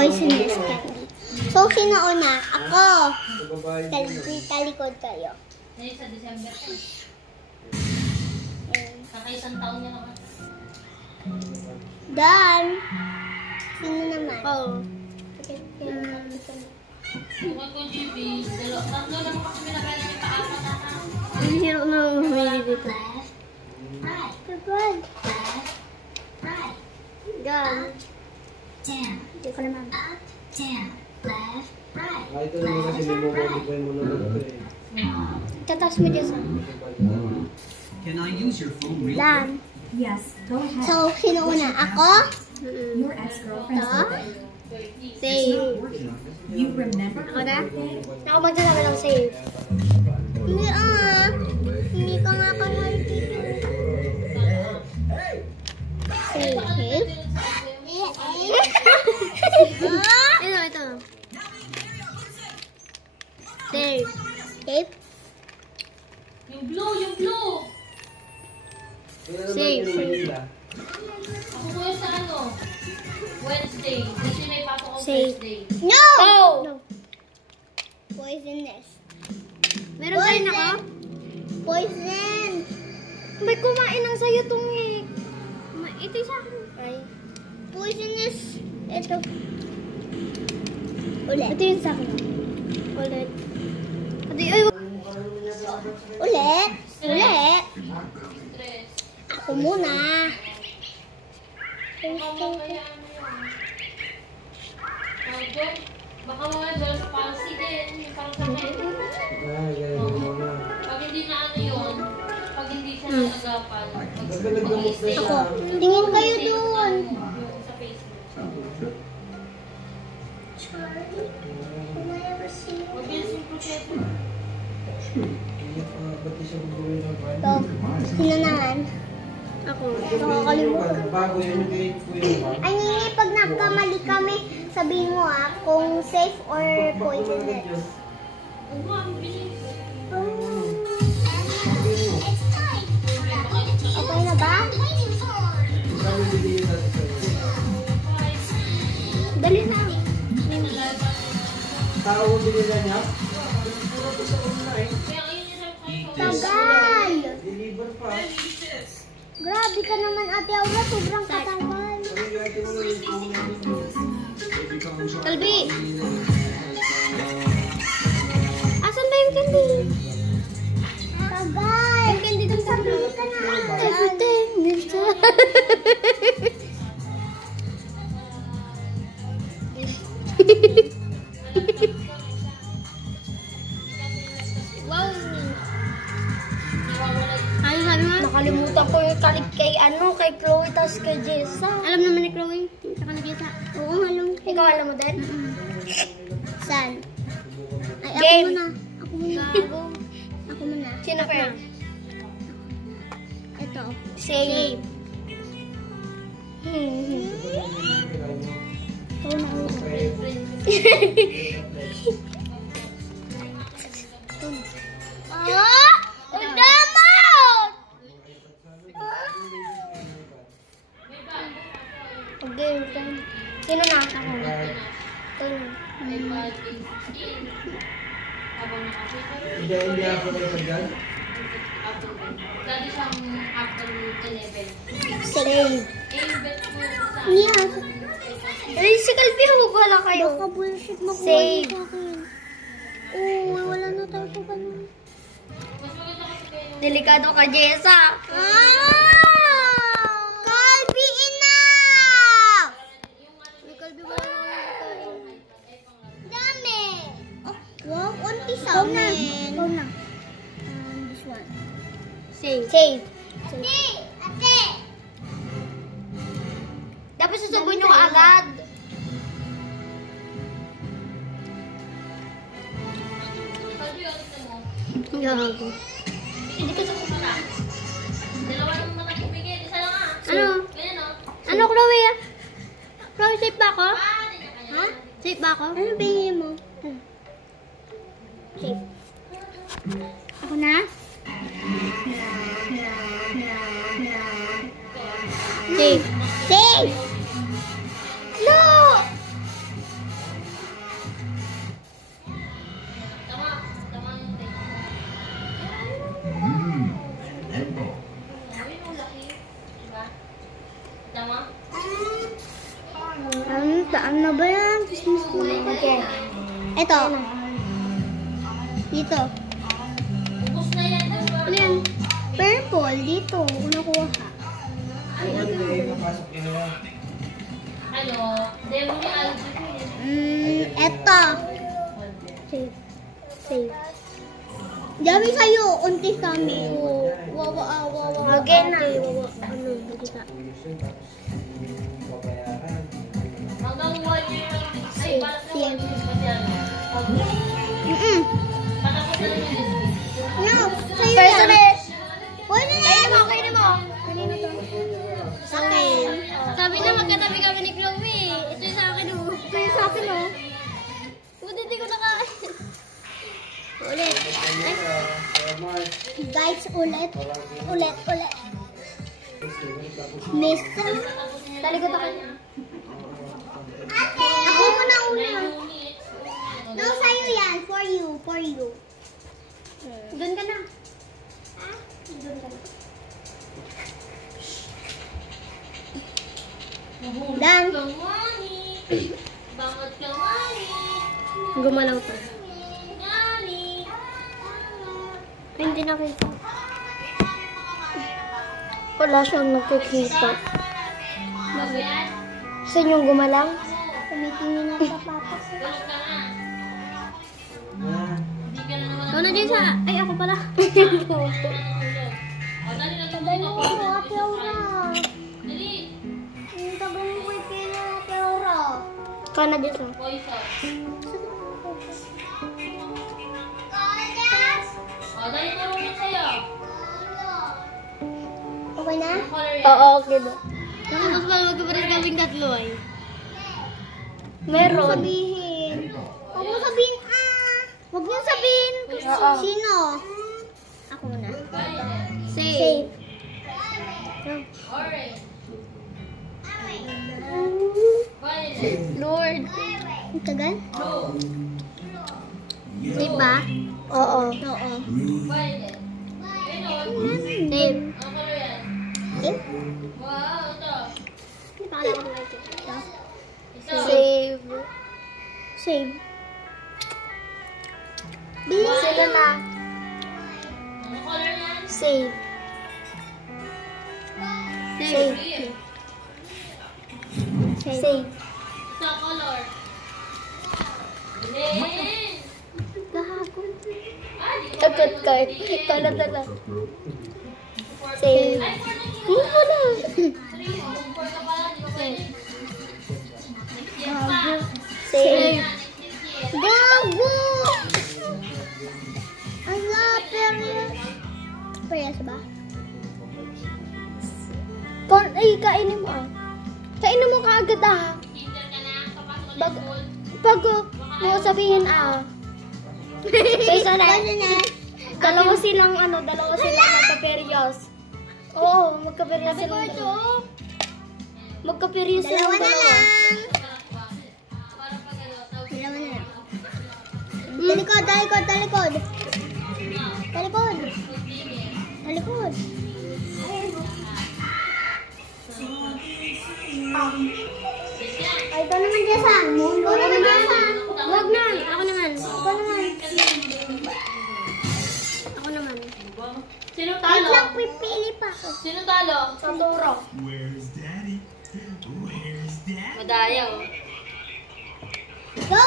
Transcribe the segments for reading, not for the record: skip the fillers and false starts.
poisonous candy. So, sino una? Ako. Talikod kayo. Ngayon sa December ka. Kakaisang taon niya naman. Dan. Sino naman? Oh. Bukod ko, GB. Tatlo lang kasi pinagaya yung paapat na. Ang hirap na humili dito. Good. Gan. Hindi ko naman. Ito naman kasi may modify mo na ito eh. Tatas mo dyan sa. Can I use your phone real Dan. quick? Yes, go ahead. So, sino una? Ako? Your ex-girlfriend's Ito? birthday. Save. You remember Ako her na? birthday? Ako magsasabi ng save. Hindi Hindi ka nga kanal dito. Save. Ito. Save. Save. Yung blue! Save. Ako po yung sa ano? Wednesday. Kasi may pasok ako Save. Thursday. No! No. Poisonous. Meron pa rin ako? Poison. May kumain ng sayo tong eh. Ito yung sa akin. Ay. Poisonous. Ito. Ulit. Ito yung sa akin. Ulit. Ay, Ulit. Ulit. Stress. Ako muna. Mamaya ano yun? Baka mga girls palsy din. Yung parang sakit. Pag hindi na ano yun, pag hindi siya nalagapan, mag-stay Ako. Tingin kayo doon. yung sa Facebook. Mabilis yung proseso. So, sino naman? ako. Nakakalimutan. Bago yun yung kay Kuya. Ay, Nini, pag nagkamali kami, sabihin mo kung safe or poisonous. Oo, ang bilis. Okay na ba? Dali na. Tao binila niya? Kaya ayun yung nagsasabi. Tagal! Deliver pa. Grabe ka naman, Ate Aura. Sobrang katagal. Kalbi! Asan ba yung candy? Tagal! Yung candy doon sa Sabi ka na. everything is Wow! Ano sabi mo? Nakalimutan ko yung kay Chloe, tapos kay Jessa. Alam naman ni Chloe. Saka ni Jessa. Oo, alam ko. Ikaw alam mo din? Saan? Ay, Game. ako muna. Ako muna. Gago. Ako muna. Sino pa yan? Ito. Save. Ikaw na ako. Ah! Udamot! Okay, okay. Sino na? Ako. Ito na. May bad skin. Habang nakakita. Hindi ako kayo sa dyan. Dati siyang after 11. Save. Bet mo sa Niya. Ay, si Kalbi, wala kayo. Baka bullshit mo Save. sa akin. Oo, wala na tayo pa ganun. mas maganda kasi kayo. Delikado ka, Jessa. Kalbi, enough! May Kalbi ba na Dami! Oh, wow, unti sa amin. Ikaw na. This one. Save. Ate! Ate! Dapat susubon nyo agad. Sabi ko, tignan mo. Gago. Hindi ka sa kumara. Dalawa yung mga bigay. Isa lang ah. Ano? Ganyan o. Ano, Chloe? Chloe, safe ba ako? Ha? Safe ba ako? Ano binili mo? Safe. Ako na? Safe. Safe! No! Saan na ba yan? Christmas na. Okay. Ito. Dito. Ubus na yan. Ano yan? Purple. Dito. Ako nakuha. Ano? Demo ni Alvin. Eto. Safe. Safe. Dami sa'yo. Unti kami. Wawa. Okay na. Ano? Kita. Hanggang 1 year lang. Ay, parang na 1 year pa siya. Patapos na naman this week. No. Sa'yo yan. Wala na. Kayo na mo. Kanina to. Sa akin. Sabi niya magkatabi kami ni Chloe. Ito yung sa akin, oh. Ito yung sa akin, oh. Buti hindi ko nakain. Ulit. Guys, ulit. Miss. Talikod ako. Ako muna una. No, sa'yo yan. For you. Doon ka na. Doon ka na. Dan. Bangot ka, Mani. Gumalaw pa. Mani. Ay, hindi nakita. Wala siyang nakikita. Bakit? Sa inyong gumalang? Tumitingin ng sapatos. Ganun ka nga. Hindi ka na naman. Ikaw na din sa... Ay, ako pala. O, dali na Dali mo ako, Ate Aura. Dali. Yung tabi mo ko yung Ate Aura. Ikaw na din sa... Poison. O, dali na naman sa'yo. Okay na? Anong color yan? Oo, okay na. Tapos pala magkapalit kaming tatlo ay. Meron. Sabihin. Huwag mo sabihin, Huwag mo sabihin. Oo. Sino? Ako muna. Violet. Safe. Orange. Violet. Lord. Ang tagal? Blue. Safe ba? Oo. Oo. Violet. Ayun, Safe. anong color yan? Safe? Wow, ito. Hindi pa alam ko na ito. Ito. Save. Save. Bilis. Sila na. Anong color yan? Save. Save. Green. Save. Ito, color. Green. Gahago. Ah, di ko Takot ka. pala Ikaw na tala. Four. Save. Ay, 4 na Hindi ko na. 3. Kung 4 ka pala, di ko pwede. Next year pa. Save. Next year. Gago! Ala, Perez ba? Ay, kainin mo ah. Kainin mo kaagad ah. Kinder ka na, papasok ka Bag- ng school. Pag mo sabihin ah. Kaysa na. Dalawa silang magka-perios. Oo, magka-perios silang dalawa. Magka-perios Dalawa silang na dalawa. lang. Parang pag ano, tawag Dalawa na lang. Talikod. Talikod. Ay, ito naman dyan sa. Ikaw naman dyan sa. Wag na. Ako naman. Ikaw naman. Ako naman. Sino Wait talo? lang, pipili pa ako. Sino talo? Saturo. Madaya, oh. Go.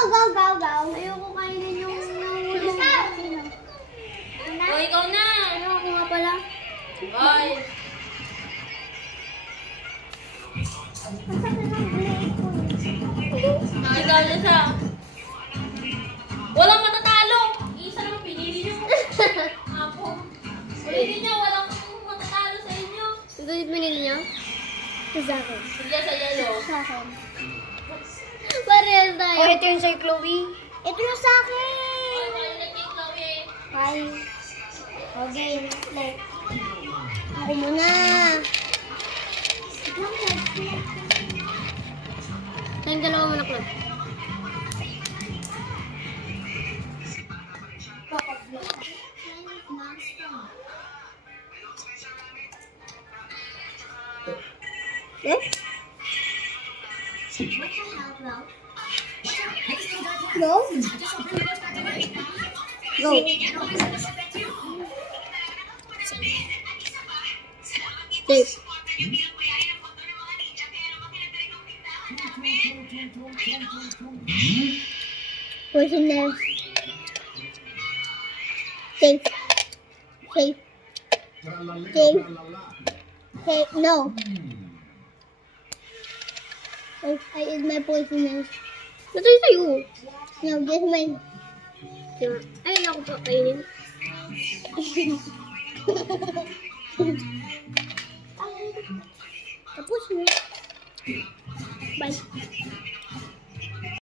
Ayoko kainin yung Oh, ikaw na. Ano ako nga pala? Bye. Ikaw na siya. Walang matatalo. Isa lang pinili niyo. Apo. Ulitin niyo, walang matatalo sa inyo. Ito yung pinili niyo? Sa akin. Sige sa yellow. Sa akin. Parehas tayo. Oh, ito yung sa'yo, Chloe. Ito yung sa Ay, akin. violet kay Chloe. Hi. Okay, next. Ako muna. Tayong dalawa mo na, Chloe. Eh? Go. Go. Safe. Poisonous. Safe. Safe. Safe. Safe. No. Oh, I ate my poisonous. Ito yung sa'yo. No, this is mine. Diba? Ayun ako pa kainin. Tapos mo. Bye.